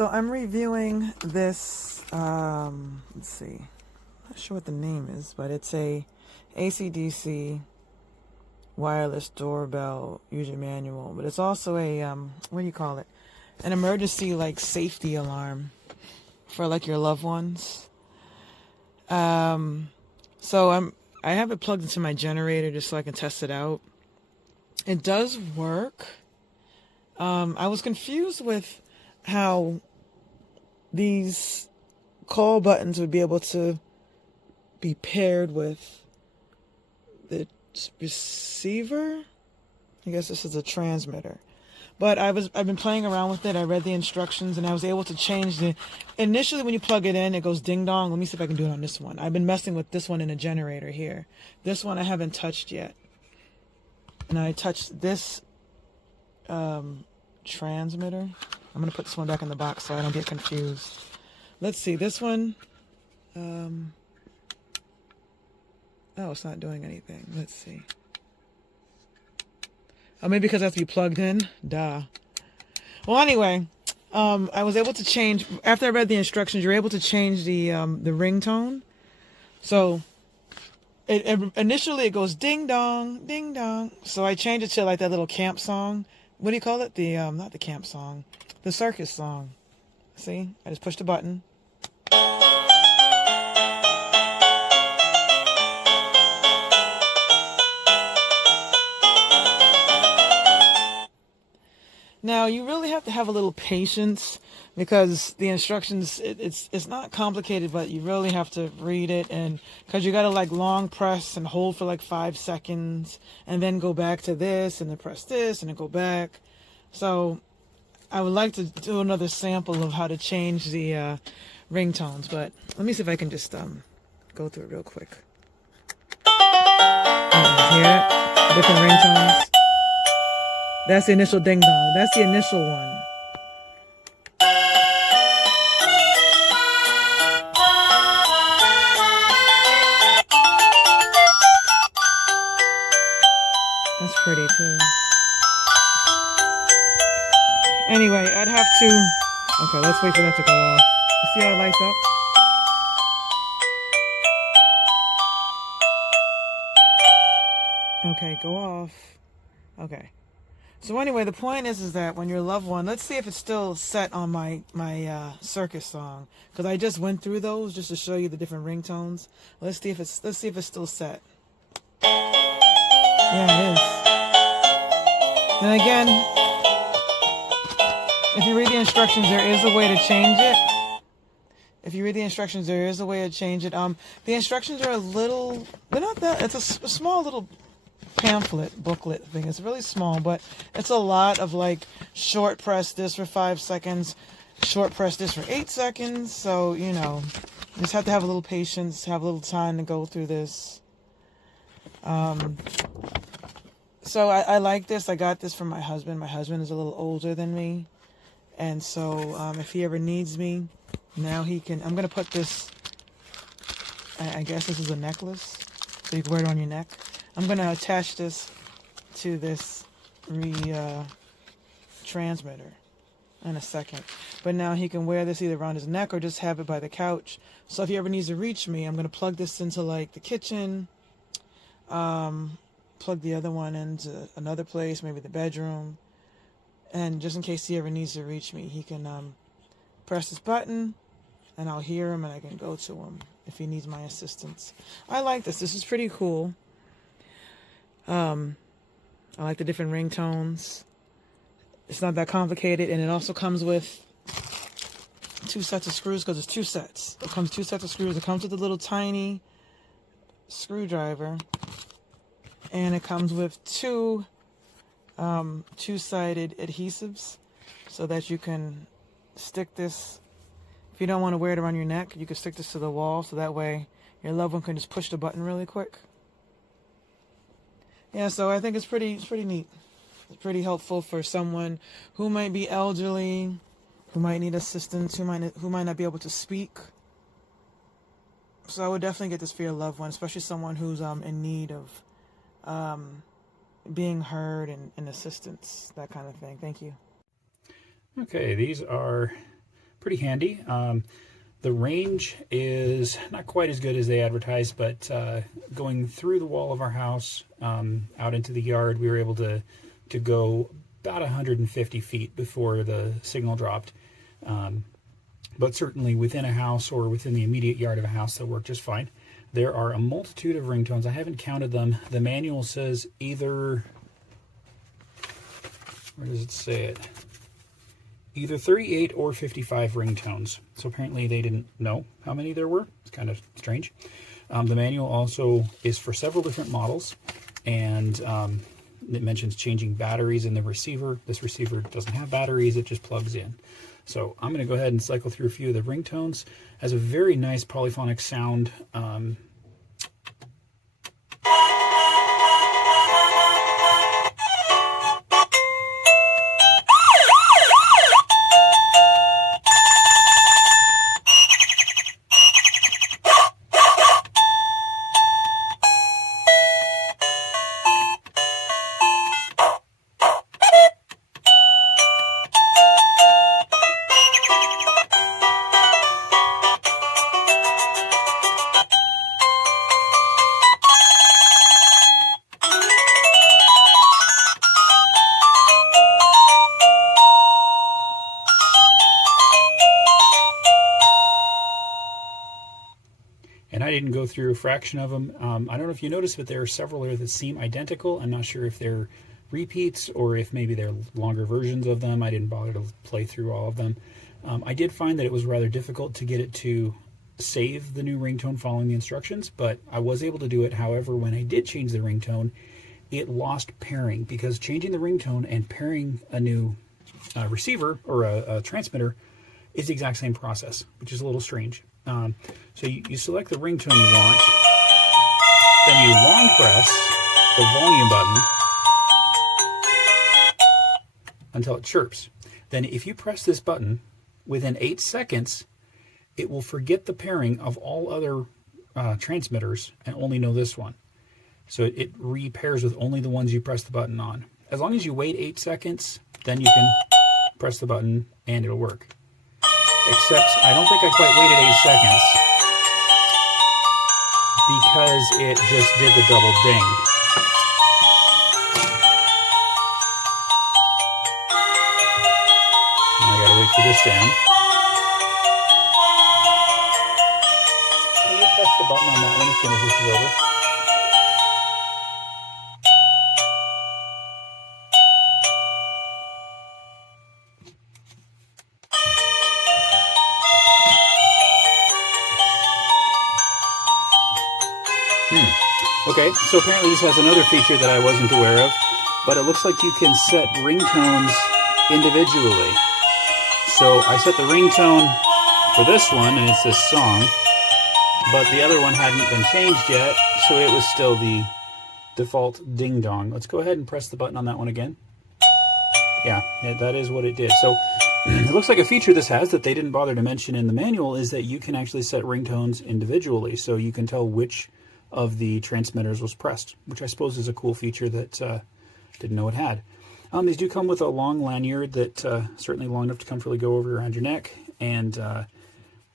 So I'm reviewing this, let's see, not sure what the name is, but it's a AC/DC wireless doorbell user manual, but it's also a, what do you call it? An emergency, like, safety alarm for, like, your loved ones. So I have it plugged into my generator just so I can test it out. It does work. I was confused with how these call buttons would be able to be paired with the receiver. I guess this is a transmitter. But I've been playing around with it. I read the instructions and I was able to change initially when you plug it in, it goes ding dong. Let me see if I can do it on this one. I've been messing with this one in a generator here. This one I haven't touched yet. And I touched this transmitter. I'm going to put this one back in the box so I don't get confused. Let's see, this one, oh, it's not doing anything. Let's see. Oh, maybe because it has to be plugged in? Duh. Well, anyway, I was able to change, after I read the instructions, you're able to change the ringtone. So, initially it goes ding dong, ding dong. So I changed it to like that little camp song. What do you call it? The, not the camp song, the circus song. See, I just pushed a button. Now, you really have to have a little patience because the instructions, it's not complicated, but you really have to read it, and because you got to like long press and hold for like 5 seconds and then go back to this and then press this and then go back. So I would like to do another sample of how to change the ringtones, but let me see if I can just go through it real quick. Hear that? Different ringtones. That's the initial ding dong. That's the initial one. That's pretty too. Anyway, I'd have to... Okay, let's wait for that to go off. You see how it lights up? Okay, go off. Okay. So anyway, the point is that when your loved one, let's see if it's still set on my circus song, because I just went through those just to show you the different ringtones. Let's see if it's still set. Yeah, it is. And again, if you read the instructions, there is a way to change it. If you read the instructions, there is a way to change it. The instructions are a little, they're not that, it's a small little pamphlet booklet thing. It's really small, but it's a lot of like short press this for 5 seconds, short press this for 8 seconds. So, you know, you just have to have a little patience, have a little time to go through this. So I like this. I got this from my husband. My husband is a little older than me, and so if he ever needs me, now he can. I'm gonna put this, I guess this is a necklace, so you can wear it on your neck. I'm going to attach this to this transmitter in a second. But now he can wear this either around his neck or just have it by the couch. So if he ever needs to reach me, I'm going to plug this into like the kitchen, plug the other one into another place, maybe the bedroom. And just in case he ever needs to reach me, he can press this button and I'll hear him and I can go to him if he needs my assistance. I like this. This is pretty cool. I like the different ringtones. It's not that complicated, and it also comes with 2 sets of screws because it's 2 sets. It comes 2 sets of screws. It comes with a little tiny screwdriver, and it comes with 2 two-sided adhesives so that you can stick this. If you don't want to wear it around your neck, you can stick this to the wall so that way your loved one can just push the button really quick. Yeah, so I think it's pretty neat. It's pretty helpful for someone who might be elderly, who might need assistance, who might not be able to speak. So I would definitely get this for your loved one, especially someone who's in need of being heard and assistance, that kind of thing. Thank you. Okay, these are pretty handy. The range is not quite as good as they advertised, but going through the wall of our house out into the yard, we were able to go about 150 feet before the signal dropped. But certainly within a house or within the immediate yard of a house, that worked just fine. There are a multitude of ringtones. I haven't counted them. The manual says either, where does it say it? Either 38 or 55 ringtones. So apparently they didn't know how many there were. It's kind of strange. The manual also is for several different models, and it mentions changing batteries in the receiver. This receiver doesn't have batteries, it just plugs in. So I'm going to go ahead and cycle through a few of the ringtones. It has a very nice polyphonic sound. And I didn't go through a fraction of them. I don't know if you noticed, but there are several there that seem identical. I'm not sure if they're repeats or if maybe they're longer versions of them. I didn't bother to play through all of them. I did find that it was rather difficult to get it to save the new ringtone following the instructions, but I was able to do it. However, when I did change the ringtone, it lost pairing, because changing the ringtone and pairing a new receiver or a transmitter is the exact same process, which is a little strange. So you select the ringtone you want, then you long press the volume button until it chirps. Then if you press this button, within 8 seconds, it will forget the pairing of all other transmitters and only know this one. So it repairs with only the ones you press the button on. As long as you wait 8 seconds, then you can press the button and it'll work. Except I don't think I quite waited 8 seconds because it just did the double ding. Now I gotta wait for this to end. Can you press the button on that one as soon as this is over? Okay, so apparently this has another feature that I wasn't aware of, but it looks like you can set ringtones individually. So I set the ringtone for this one, and it's this song, but the other one hadn't been changed yet, so it was still the default ding-dong. Let's go ahead and press the button on that one again. Yeah, that is what it did. So it looks like a feature this has that they didn't bother to mention in the manual is that you can actually set ringtones individually, so you can tell which of the transmitters was pressed, which I suppose is a cool feature that didn't know it had. These do come with a long lanyard that certainly long enough to comfortably go over around your neck, and like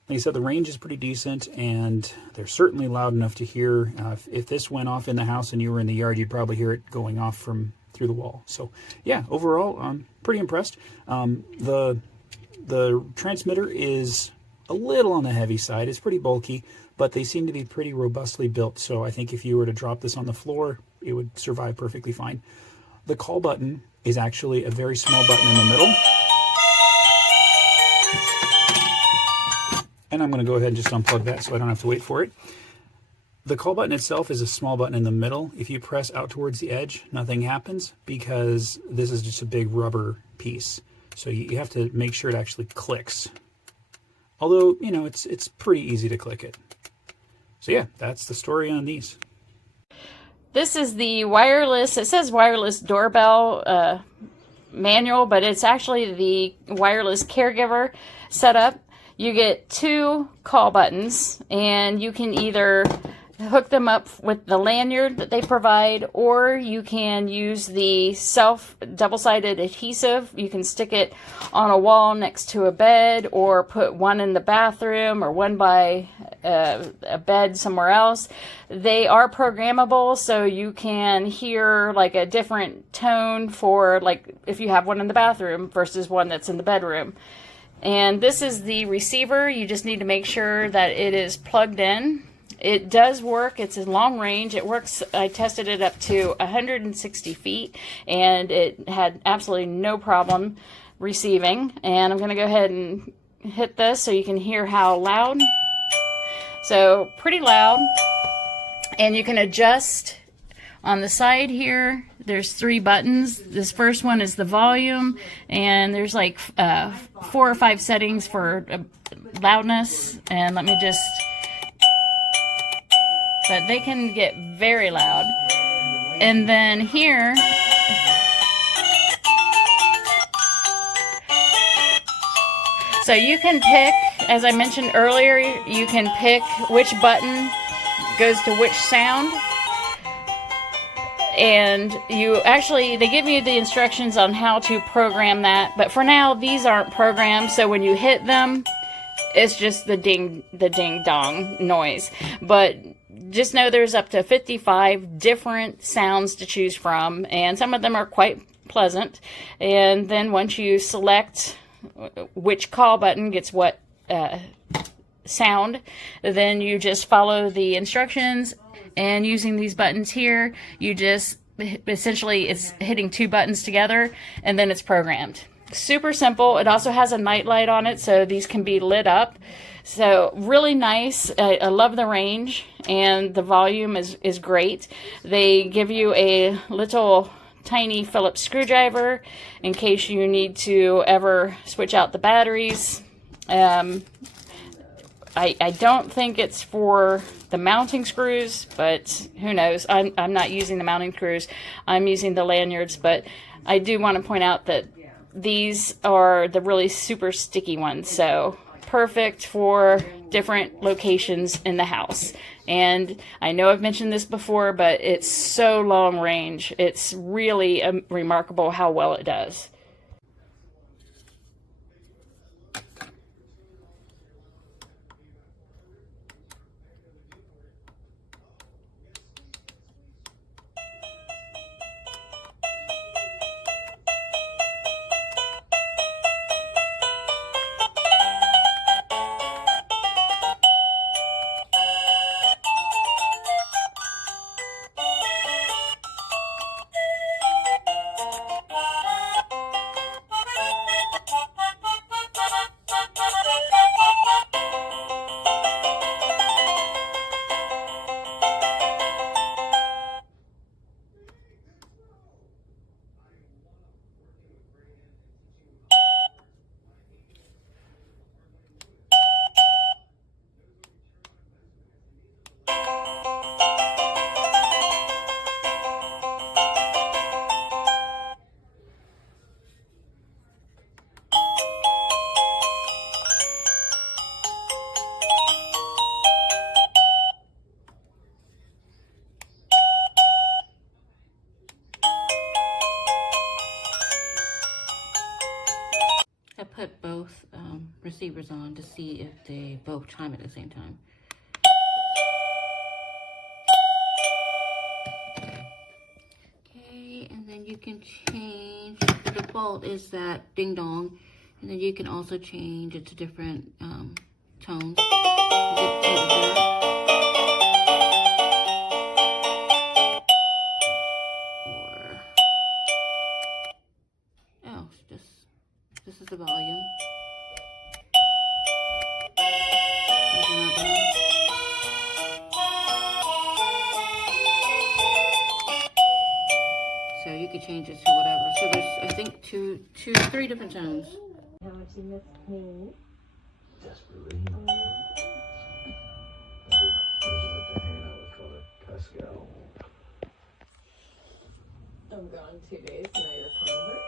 I said, the range is pretty decent, and they're certainly loud enough to hear. If this went off in the house and you were in the yard, you'd probably hear it going off from through the wall. So yeah, overall, I'm pretty impressed. The transmitter is a little on the heavy side. It's pretty bulky, but they seem to be pretty robustly built, so I think if you were to drop this on the floor, it would survive perfectly fine. The call button is actually a very small button in the middle. And I'm going to go ahead and just unplug that so I don't have to wait for it. The call button itself is a small button in the middle. If you press out towards the edge, nothing happens because this is just a big rubber piece. So you have to make sure it actually clicks. Although, you know, it's pretty easy to click it. So yeah, that's the story on these. This is the wireless, it says wireless doorbell manual, but it's actually the wireless caregiver setup. You get 2 call buttons, and you can either hook them up with the lanyard that they provide, or you can use the self double-sided adhesive. You can stick it on a wall next to a bed, or put one in the bathroom, or one by a bed somewhere else. They are programmable, so you can hear like a different tone for, like, if you have one in the bathroom versus one that's in the bedroom. And this is the receiver. You just need to make sure that it is plugged in. It does work. It's in long range. It works. I tested it up to 160 feet, and it had absolutely no problem receiving. And I'm going to go ahead and hit this so you can hear how loud. So pretty loud. And you can adjust on the side here. There's 3 buttons. This first one is the volume, and there's like 4 or 5 settings for loudness. And let me just... But they can get very loud. And then here, so you can pick, as I mentioned earlier, you can pick which button goes to which sound. And you actually, they give you the instructions on how to program that. But for now, these aren't programmed, so when you hit them, it's just the ding dong noise. But just know there's up to 55 different sounds to choose from, and some of them are quite pleasant. And then once you select which call button gets what sound, then you just follow the instructions. And using these buttons here, you just essentially, it's hitting 2 buttons together, and then it's programmed. Super simple. It also has a night light on it, so these can be lit up. So really nice. I love the range, and the volume is great. They give you a little tiny Phillips screwdriver in case you need to ever switch out the batteries. I don't think it's for the mounting screws, but who knows. I'm not using the mounting screws. I'm using the lanyards, but I do want to point out that these are the really super sticky ones, so perfect for different locations in the house. And I know I've mentioned this before, but it's so long range. It's really remarkable how well it does. I put both receivers on to see if they both chime at the same time. Okay, and then you can change, the default is that ding dong, and then you can also change it to different tones. This is the volume. So you could change it to whatever. So there's, I think, 3 different tones. How much you miss me? Desperately. Would you like to hang out with Father Pascal? I'm gone 2 days, now you're a convert.